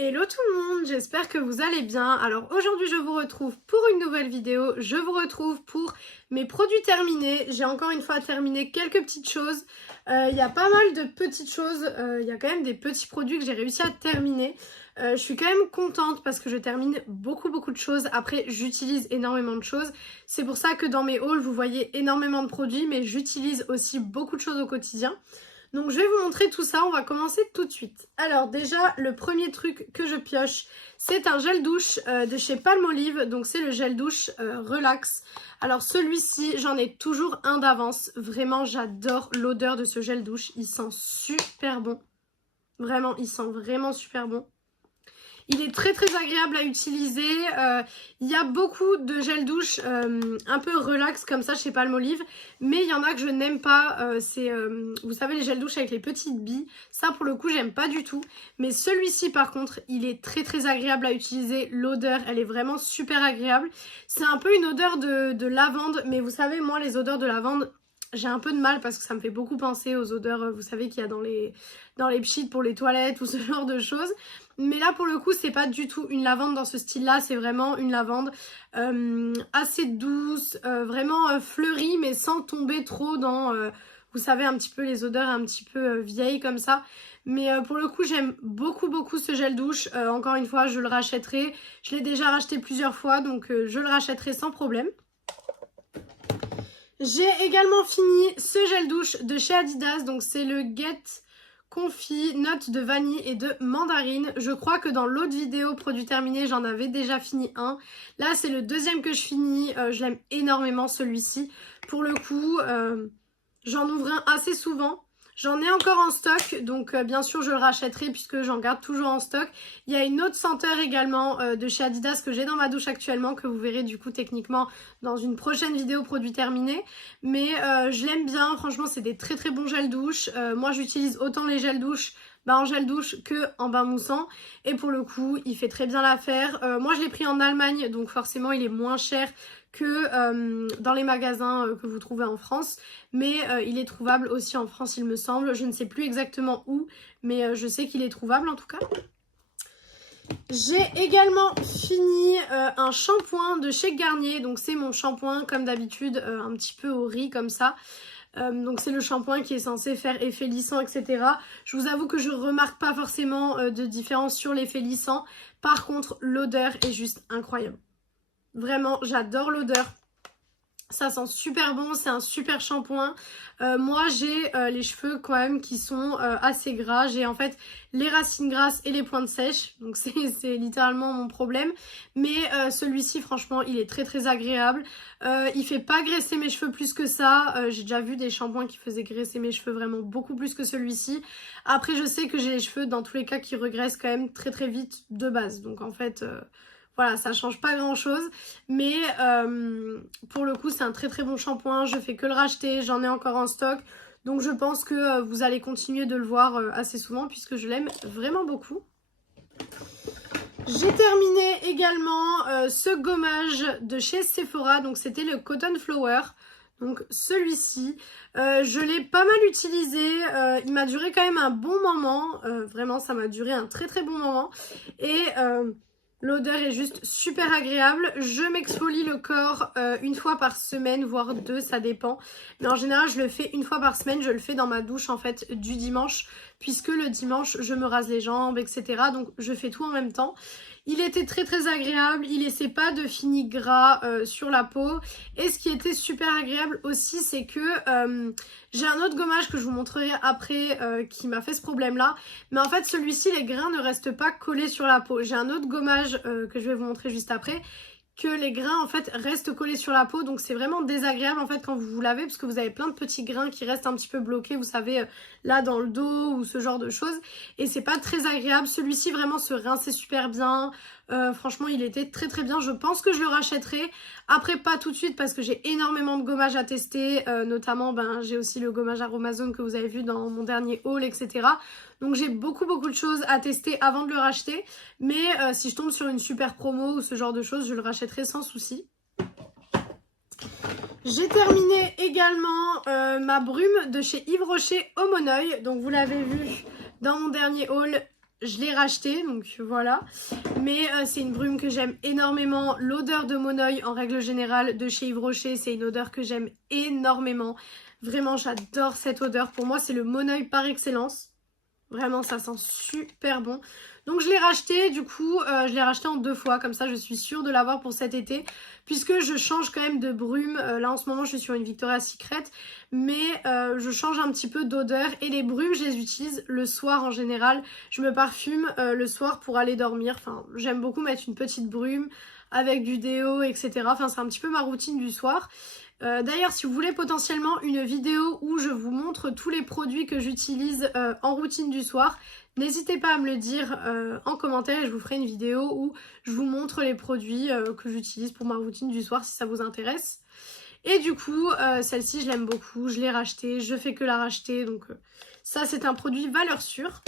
Hello tout le monde, j'espère que vous allez bien. Alors aujourd'hui je vous retrouve pour une nouvelle vidéo, je vous retrouve pour mes produits terminés. J'ai encore une fois terminé quelques petites choses. Il y a pas mal de petites choses, il y a quand même des petits produits que j'ai réussi à terminer. Je suis quand même contente parce que je termine beaucoup de choses. Après j'utilise énormément de choses. C'est pour ça que dans mes hauls vous voyez énormément de produits, mais j'utilise aussi beaucoup de choses au quotidien. Donc je vais vous montrer tout ça, on va commencer tout de suite. Alors déjà, le premier truc que je pioche, c'est un gel douche de chez Palmolive. Donc c'est le gel douche Relax. Alors celui-ci, j'en ai toujours un d'avance. Vraiment, j'adore l'odeur de ce gel douche. Il sent super bon. Vraiment, il sent vraiment super bon. Il est très agréable à utiliser. Il y a beaucoup de gel douche un peu relax comme ça chez Palmolive. Mais il y en a que je n'aime pas. Vous savez, les gels douche avec les petites billes. Ça pour le coup j'aime pas du tout. Mais celui-ci par contre il est très agréable à utiliser. L'odeur elle est vraiment super agréable. C'est un peu une odeur de lavande. Mais vous savez moi les odeurs de lavande, j'ai un peu de mal parce que ça me fait beaucoup penser aux odeurs, vous savez, qu'il y a dans les pchits pour les toilettes ou ce genre de choses. Mais là, pour le coup, c'est pas du tout une lavande dans ce style-là. C'est vraiment une lavande assez douce, vraiment fleurie, mais sans tomber trop dans, vous savez, un petit peu les odeurs un petit peu vieilles comme ça. Mais pour le coup, j'aime beaucoup ce gel douche. Encore une fois, je le rachèterai. Je l'ai déjà racheté plusieurs fois, donc je le rachèterai sans problème. J'ai également fini ce gel douche de chez Adidas, donc c'est le Get Confit, note de vanille et de mandarine. Je crois que dans l'autre vidéo produit terminé, j'en avais déjà fini un. Là, c'est le deuxième que je finis. Je l'aime énormément celui-ci. Pour le coup, j'en ouvre un assez souvent. J'en ai encore en stock, donc bien sûr je le rachèterai puisque j'en garde toujours en stock. Il y a une autre senteur également de chez Adidas que j'ai dans ma douche actuellement, que vous verrez du coup techniquement dans une prochaine vidéo produit terminé. Mais je l'aime bien, franchement c'est des très bons gels douche. Moi j'utilise autant les gels douche en gel douche que en bain moussant. Et pour le coup il fait très bien l'affaire. Moi je l'ai pris en Allemagne, donc forcément il est moins cher que dans les magasins que vous trouvez en France, mais il est trouvable aussi en France il me semble. Je ne sais plus exactement où, mais je sais qu'il est trouvable en tout cas. J'ai également fini un shampoing de chez Garnier, donc c'est mon shampoing comme d'habitude un petit peu au riz comme ça. Donc c'est le shampoing qui est censé faire effet lissant, etc. Je vous avoue que je remarque pas forcément de différence sur l'effet lissant. Par contre l'odeur est juste incroyable. Vraiment, j'adore l'odeur. Ça sent super bon, c'est un super shampoing. Moi, j'ai les cheveux quand même qui sont assez gras. J'ai en fait les racines grasses et les pointes sèches. Donc c'est littéralement mon problème. Mais celui-ci, franchement, il est très agréable. Il fait pas graisser mes cheveux plus que ça. J'ai déjà vu des shampoings qui faisaient graisser mes cheveux vraiment beaucoup plus que celui-ci. Après, je sais que j'ai les cheveux dans tous les cas qui regraissent quand même très vite de base. Donc en fait... voilà, ça change pas grand chose, mais pour le coup c'est un très bon shampoing, je fais que le racheter, j'en ai encore en stock, donc je pense que vous allez continuer de le voir assez souvent puisque je l'aime vraiment beaucoup. J'ai terminé également ce gommage de chez Sephora, donc c'était le Cotton Flower. Donc celui-ci, je l'ai pas mal utilisé, il m'a duré quand même un bon moment, vraiment ça m'a duré un très bon moment, et... l'odeur est juste super agréable. Je m'exfolie le corps une fois par semaine, voire deux, ça dépend. Mais en général, je le fais une fois par semaine. Je le fais dans ma douche en fait du dimanche, puisque le dimanche, je me rase les jambes, etc. Donc, je fais tout en même temps. Il était très agréable, il laissait pas de fini gras sur la peau. Et ce qui était super agréable aussi, c'est que j'ai un autre gommage que je vous montrerai après qui m'a fait ce problème-là. Mais en fait, celui-ci, les grains ne restent pas collés sur la peau. J'ai un autre gommage que je vais vous montrer juste après, que les grains en fait restent collés sur la peau, donc c'est vraiment désagréable en fait quand vous vous lavez parce que vous avez plein de petits grains qui restent un petit peu bloqués, vous savez là dans le dos ou ce genre de choses, et c'est pas très agréable. Celui-ci vraiment se rinçait super bien, franchement il était très bien. Je pense que je le rachèterai, après pas tout de suite parce que j'ai énormément de gommage à tester, notamment j'ai aussi le gommage Aromazone que vous avez vu dans mon dernier haul, etc. Donc j'ai beaucoup de choses à tester avant de le racheter. Mais si je tombe sur une super promo ou ce genre de choses, je le rachèterai sans souci. J'ai terminé également ma brume de chez Yves Rocher au Moneuil. Donc vous l'avez vu dans mon dernier haul. je l'ai racheté, donc voilà. Mais c'est une brume que j'aime énormément. L'odeur de Monoeil, en règle générale, de chez Yves Rocher, c'est une odeur que j'aime énormément. Vraiment, j'adore cette odeur. Pour moi, c'est le Monoeil par excellence. Vraiment, ça sent super bon. Donc, je l'ai racheté. Du coup, je l'ai racheté en 2 fois. Comme ça, je suis sûre de l'avoir pour cet été. Puisque je change quand même de brume. Là, en ce moment, je suis sur une Victoria's Secret. Mais je change un petit peu d'odeur. Et les brumes, je les utilise le soir en général. Je me parfume le soir pour aller dormir. Enfin, j'aime beaucoup mettre une petite brume avec du déo, etc. Enfin, c'est un petit peu ma routine du soir. D'ailleurs, si vous voulez potentiellement une vidéo où je vous montre tous les produits que j'utilise en routine du soir, n'hésitez pas à me le dire en commentaire et je vous ferai une vidéo où je vous montre les produits que j'utilise pour ma routine du soir si ça vous intéresse. Et du coup, celle-ci, je l'aime beaucoup, je l'ai rachetée, je fais que la racheter, donc ça, c'est un produit valeur sûre.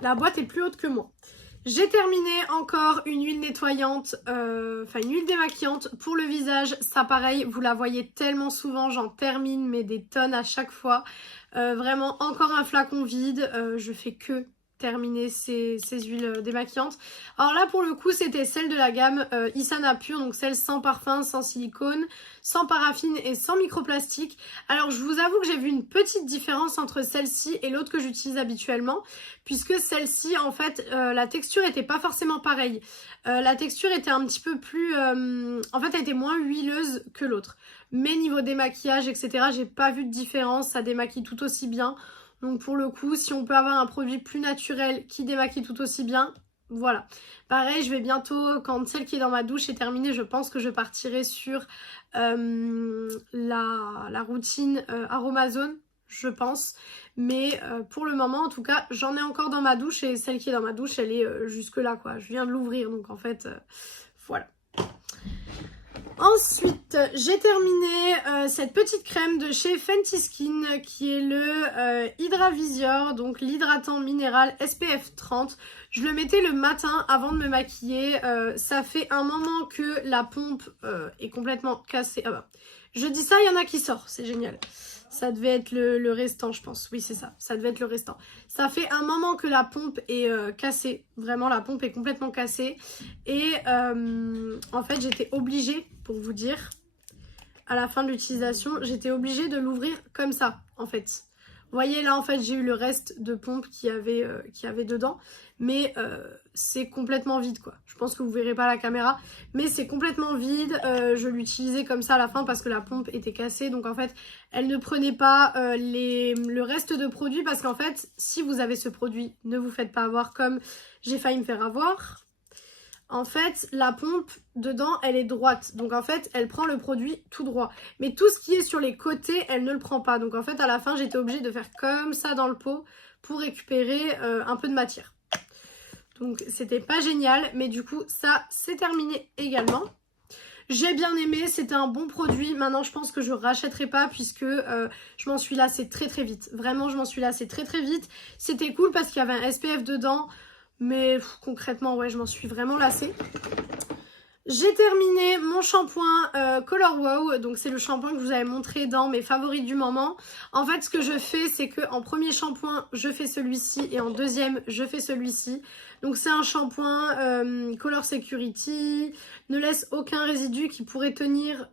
La boîte est plus haute que moi. J'ai terminé encore une huile nettoyante, enfin une huile démaquillante pour le visage. Ça pareil, vous la voyez tellement souvent, j'en termine mais des tonnes à chaque fois. Vraiment encore un flacon vide, je fais que terminer ces huiles démaquillantes. Alors là pour le coup c'était celle de la gamme Isana Pure, donc celle sans parfum, sans silicone, sans paraffine et sans microplastique. Alors je vous avoue que j'ai vu une petite différence entre celle-ci et l'autre que j'utilise habituellement, puisque celle-ci en fait la texture était pas forcément pareille. La texture était un petit peu plus... en fait elle était moins huileuse que l'autre. Mais niveau démaquillage etc, j'ai pas vu de différence, ça démaquille tout aussi bien. Donc pour le coup, si on peut avoir un produit plus naturel qui démaquille tout aussi bien, voilà. Pareil, je vais bientôt, quand celle qui est dans ma douche est terminée, je pense que je partirai sur la routine Aromazone, je pense. Mais pour le moment, en tout cas, j'en ai encore dans ma douche et celle qui est dans ma douche, elle est jusque là, quoi. Je viens de l'ouvrir, donc en fait, voilà. Ensuite, j'ai terminé cette petite crème de chez Fenty Skin qui est le Hydra-Visor, donc l'hydratant minéral SPF 30. Je le mettais le matin avant de me maquiller. Ça fait un moment que la pompe est complètement cassée. Ah bah, je dis ça, il y en a qui sortent, c'est génial. Ça devait être le restant, je pense. Oui, c'est ça. Ça devait être le restant. Ça fait un moment que la pompe est cassée. Vraiment, la pompe est complètement cassée. Et en fait, j'étais obligée, pour vous dire, à la fin de l'utilisation, j'étais obligée de l'ouvrir comme ça, en fait. Vous voyez, là, en fait, j'ai eu le reste de pompe qu'il y avait dedans. Mais c'est complètement vide, quoi. Je pense que vous verrez pas à la caméra. Mais c'est complètement vide. Je l'utilisais comme ça à la fin parce que la pompe était cassée. Donc, en fait, elle ne prenait pas le reste de produits. Parce qu'en fait, si vous avez ce produit, ne vous faites pas avoir comme j'ai failli me faire avoir. En fait, la pompe, dedans, elle est droite. Donc, en fait, elle prend le produit tout droit. Mais tout ce qui est sur les côtés, elle ne le prend pas. Donc, en fait, à la fin, j'étais obligée de faire comme ça dans le pot pour récupérer un peu de matière. Donc, c'était pas génial. Mais du coup, ça, c'est terminé également. J'ai bien aimé, c'était un bon produit. Maintenant, je pense que je rachèterai pas puisque je m'en suis lassée très très vite. Vraiment, je m'en suis lassée très très vite. C'était cool parce qu'il y avait un SPF dedans. Mais concrètement, ouais, je m'en suis vraiment lassée. J'ai terminé mon shampoing Color Wow. Donc c'est le shampoing que je vous avais montré dans mes favoris du moment. En fait, ce que je fais, c'est qu'en premier shampoing, je fais celui-ci. Et en deuxième, je fais celui-ci. Donc c'est un shampoing Color Security. Ne laisse aucun résidu qui pourrait ternir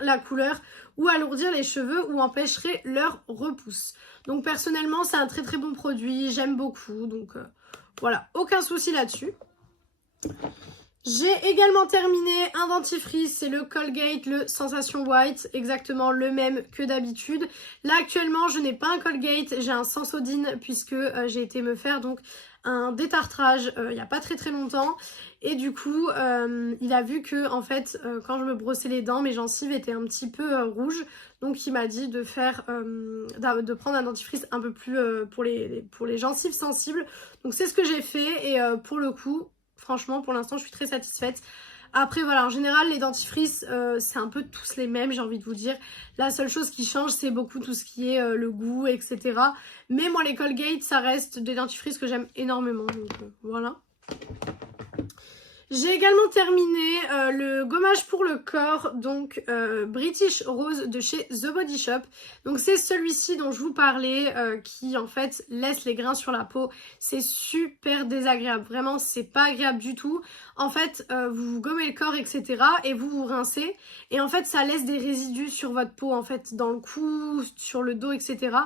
la couleur ou alourdir les cheveux ou empêcherait leur repousse. Donc personnellement, c'est un très très bon produit. J'aime beaucoup. Donc voilà, aucun souci là-dessus. J'ai également terminé un dentifrice, c'est le Colgate, le Sensation White, exactement le même que d'habitude. Là actuellement je n'ai pas un Colgate, j'ai un Sensodyne puisque j'ai été me faire donc un détartrage il n'y a pas très très longtemps. Et du coup il a vu que en fait quand je me brossais les dents, mes gencives étaient un petit peu rouges. Donc il m'a dit de prendre un dentifrice un peu plus pour les gencives sensibles. Donc c'est ce que j'ai fait et pour le coup... Franchement, pour l'instant, je suis très satisfaite. Après, voilà, en général, les dentifrices, c'est un peu tous les mêmes, j'ai envie de vous dire. La seule chose qui change, c'est beaucoup tout ce qui est le goût, etc. Mais moi, les Colgate, ça reste des dentifrices que j'aime énormément. Donc, voilà. J'ai également terminé le gommage pour le corps, donc British Rose de chez The Body Shop. Donc c'est celui-ci dont je vous parlais qui en fait laisse les grains sur la peau. C'est super désagréable, vraiment c'est pas agréable du tout. En fait vous gommez le corps etc. et vous vous rincez et en fait ça laisse des résidus sur votre peau en fait dans le cou, sur le dos etc.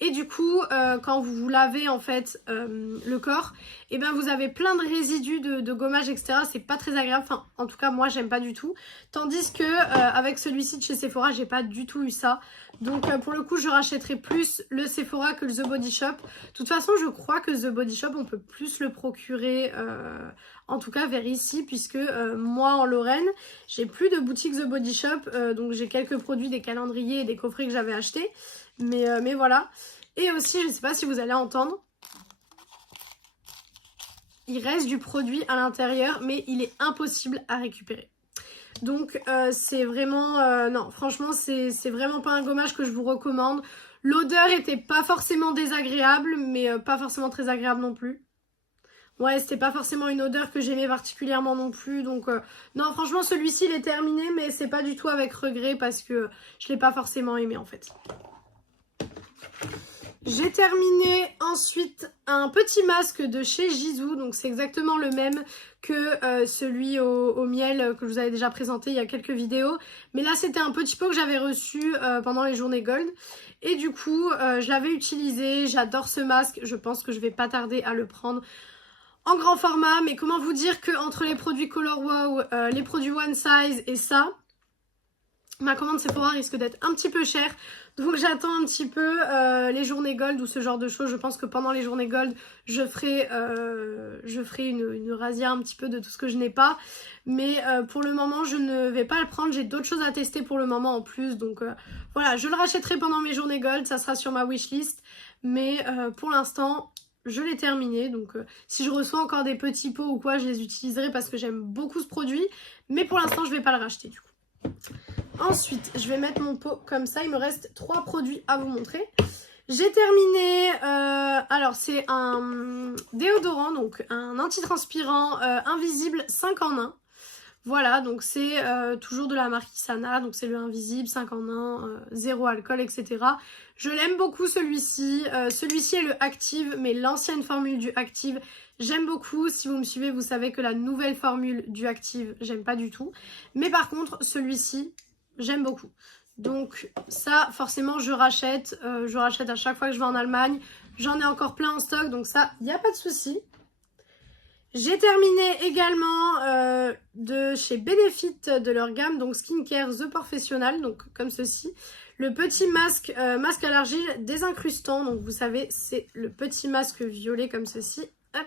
Et du coup quand vous vous lavez en fait le corps, et bien vous avez plein de résidus de gommage etc. C'est pas très agréable, enfin en tout cas moi j'aime pas du tout. Tandis que avec celui-ci de chez Sephora j'ai pas du tout eu ça. Donc pour le coup je rachèterai plus le Sephora que le The Body Shop. De toute façon je crois que The Body Shop on peut plus le procurer en tout cas vers ici, puisque moi en Lorraine j'ai plus de boutique The Body Shop, donc j'ai quelques produits, des calendriers et des coffrets que j'avais achetés, mais voilà. Et aussi je sais pas si vous allez entendre, il reste du produit à l'intérieur mais il est impossible à récupérer. Donc c'est vraiment, non franchement c'est vraiment pas un gommage que je vous recommande. L'odeur était pas forcément désagréable mais pas forcément très agréable non plus. Ouais, c'était pas forcément une odeur que j'aimais particulièrement non plus. Donc non franchement celui-ci il est terminé mais c'est pas du tout avec regret parce que je l'ai pas forcément aimé en fait. J'ai terminé ensuite un petit masque de chez Gisou, donc c'est exactement le même que celui au miel que je vous avais déjà présenté il y a quelques vidéos. Mais là c'était un petit pot que j'avais reçu pendant les journées Gold. Et du coup je l'avais utilisé, j'adore ce masque, je pense que je vais pas tarder à le prendre en grand format. Mais comment vous dire que entre les produits Color Wow, les produits One Size et ça, ma commande Sephora risque d'être un petit peu chère. Donc j'attends un petit peu les journées Gold ou ce genre de choses. Je pense que pendant les journées Gold, je ferai une razzia un petit peu de tout ce que je n'ai pas. Mais pour le moment, je ne vais pas le prendre. J'ai d'autres choses à tester pour le moment en plus. Donc voilà, je le rachèterai pendant mes journées Gold. Ça sera sur ma wishlist. Mais pour l'instant, je l'ai terminé. Donc si je reçois encore des petits pots ou quoi, je les utiliserai parce que j'aime beaucoup ce produit. Mais pour l'instant, je ne vais pas le racheter du coup. Ensuite, je vais mettre mon pot comme ça. Il me reste 3 produits à vous montrer. J'ai terminé, alors c'est un déodorant, donc un antitranspirant invisible 5 en 1. Voilà, donc c'est toujours de la marque Isana, donc c'est le invisible, 5 en 1, zéro alcool, etc. Je l'aime beaucoup celui-ci. Celui-ci est le Active, mais l'ancienne formule du Active, j'aime beaucoup. Si vous me suivez, vous savez que la nouvelle formule du Active, j'aime pas du tout. Mais par contre, celui-ci, j'aime beaucoup. Donc ça, forcément, je rachète à chaque fois que je vais en Allemagne. J'en ai encore plein en stock, donc ça, il n'y a pas de souci. J'ai terminé également de chez Benefit de leur gamme, donc Skincare The Professional, donc comme ceci. Le petit masque à l'argile désincrustant, donc vous savez, c'est le petit masque violet comme ceci. Hop.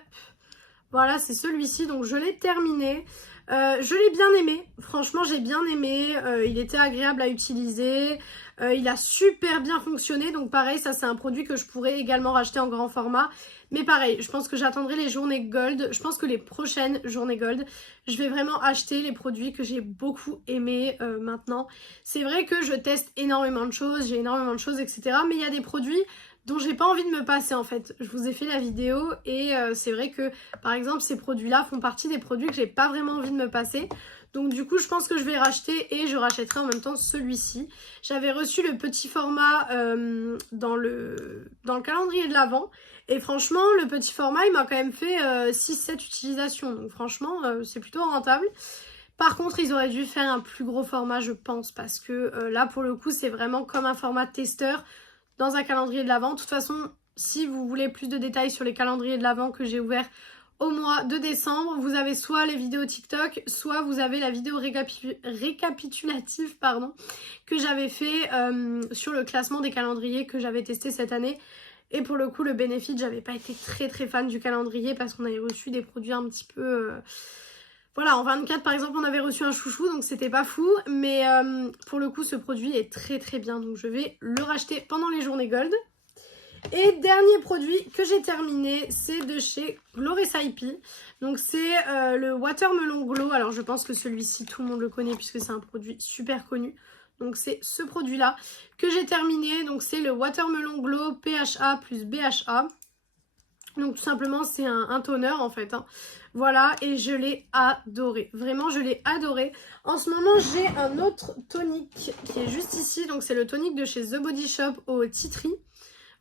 Voilà, c'est celui-ci, donc je l'ai terminé. Je l'ai bien aimé, franchement j'ai bien aimé, il était agréable à utiliser, il a super bien fonctionné, donc pareil ça c'est un produit que je pourrais également racheter en grand format, mais pareil je pense que j'attendrai les journées Gold, je pense que les prochaines journées Gold, je vais vraiment acheter les produits que j'ai beaucoup aimés maintenant. C'est vrai que je teste énormément de choses, j'ai énormément de choses etc, mais il y a des produits dont j'ai pas envie de me passer en fait. Je vous ai fait la vidéo et c'est vrai que par exemple ces produits là font partie des produits que j'ai pas vraiment envie de me passer. Donc du coup je pense que je vais racheter et je rachèterai en même temps celui-ci. J'avais reçu le petit format dans le calendrier de l'Avent. Et franchement le petit format il m'a quand même fait 6-7 utilisations. Donc franchement c'est plutôt rentable. Par contre, ils auraient dû faire un plus gros format, je pense, parce que là, pour le coup, c'est vraiment comme un format testeur dans un calendrier de l'Avent. De toute façon, si vous voulez plus de détails sur les calendriers de l'Avent que j'ai ouvert au mois de décembre, vous avez soit les vidéos TikTok, soit vous avez la vidéo récapitulative que j'avais fait sur le classement des calendriers que j'avais testé cette année. Et pour le coup, le Benefit, j'avais pas été très fan du calendrier parce qu'on avait reçu des produits un petit peu... Voilà, en 24 par exemple on avait reçu un chouchou donc c'était pas fou, mais pour le coup ce produit est très bien, donc je vais le racheter pendant les journées Gold. Et dernier produit que j'ai terminé, c'est de chez Gloresa IP, donc c'est le Watermelon Glow. Alors je pense que celui-ci tout le monde le connaît puisque c'est un produit super connu. Donc c'est ce produit là que j'ai terminé, donc c'est le Watermelon Glow PHA plus BHA. Donc tout simplement c'est un toner en fait, hein. Voilà, et je l'ai adoré, vraiment je l'ai adoré. En ce moment j'ai un autre tonique qui est juste ici, donc c'est le tonique de chez The Body Shop au tea tree.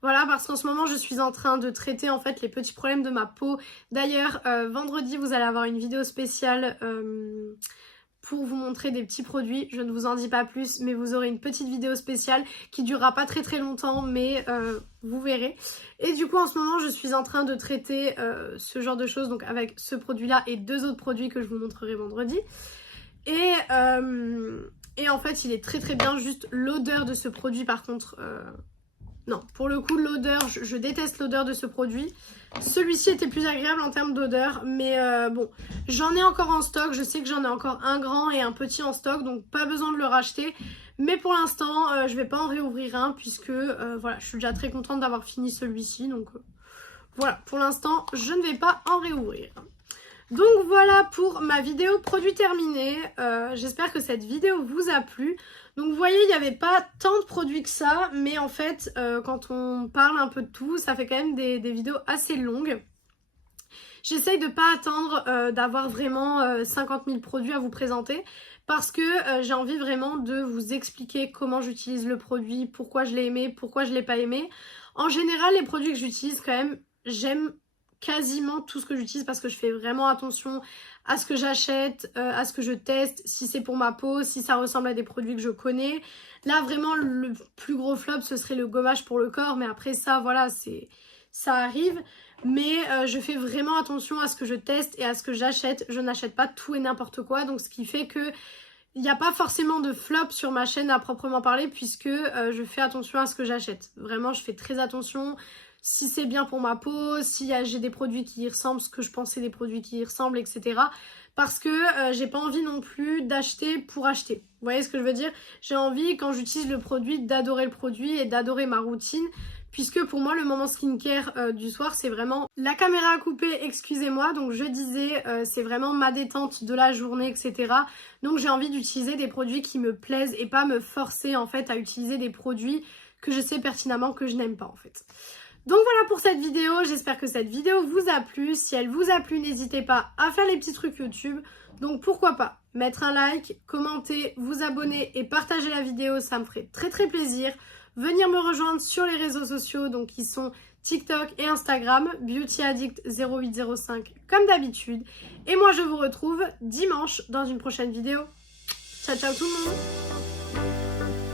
Voilà, parce qu'en ce moment je suis en train de traiter en fait les petits problèmes de ma peau. D'ailleurs vendredi vous allez avoir une vidéo spéciale pour vous montrer des petits produits. Je ne vous en dis pas plus, mais vous aurez une petite vidéo spéciale qui durera pas très longtemps, mais vous verrez. Et du coup en ce moment je suis en train de traiter ce genre de choses, donc avec ce produit là et 2 autres produits que je vous montrerai vendredi. Et en fait il est très bien, juste l'odeur de ce produit par contre... Non, pour le coup, l'odeur, je déteste l'odeur de ce produit. Celui-ci était plus agréable en termes d'odeur, mais bon, j'en ai encore en stock. Je sais que j'en ai encore un grand et un petit en stock, donc pas besoin de le racheter. Mais pour l'instant, je vais pas en réouvrir un, puisque voilà, je suis déjà très contente d'avoir fini celui-ci. Donc voilà, pour l'instant, je ne vais pas en réouvrir. Donc voilà pour ma vidéo produit terminé. J'espère que cette vidéo vous a plu. Donc vous voyez, il n'y avait pas tant de produits que ça, mais en fait, quand on parle un peu de tout, ça fait quand même des vidéos assez longues. J'essaye de ne pas attendre d'avoir vraiment 50 000 produits à vous présenter, parce que j'ai envie vraiment de vous expliquer comment j'utilise le produit, pourquoi je l'ai aimé, pourquoi je ne l'ai pas aimé. En général, les produits que j'utilise quand même, j'aime quasiment tout ce que j'utilise parce que je fais vraiment attention à ce que j'achète, à ce que je teste, si c'est pour ma peau, si ça ressemble à des produits que je connais. Là vraiment le plus gros flop ce serait le gommage pour le corps, mais après ça voilà, ça arrive. Mais je fais vraiment attention à ce que je teste et à ce que j'achète. Je n'achète pas tout et n'importe quoi, donc ce qui fait que il n'y a pas forcément de flop sur ma chaîne à proprement parler, puisque je fais attention à ce que j'achète. Vraiment je fais très attention. Si c'est bien pour ma peau, si j'ai des produits qui y ressemblent, ce que je pensais des produits qui y ressemblent, etc. Parce que j'ai pas envie non plus d'acheter pour acheter. Vous voyez ce que je veux dire? J'ai envie, quand j'utilise le produit, d'adorer le produit et d'adorer ma routine. Puisque pour moi, le moment skincare du soir, c'est vraiment la caméra à couper, excusez-moi. Donc je disais, c'est vraiment ma détente de la journée, etc. Donc j'ai envie d'utiliser des produits qui me plaisent et pas me forcer en fait à utiliser des produits que je sais pertinemment que je n'aime pas en fait. Donc voilà pour cette vidéo, j'espère que cette vidéo vous a plu. Si elle vous a plu, n'hésitez pas à faire les petits trucs YouTube. Donc pourquoi pas mettre un like, commenter, vous abonner et partager la vidéo, ça me ferait très plaisir. Venir me rejoindre sur les réseaux sociaux, donc qui sont TikTok et Instagram, BeautyAddict0805 comme d'habitude. Et moi je vous retrouve dimanche dans une prochaine vidéo. Ciao ciao tout le monde!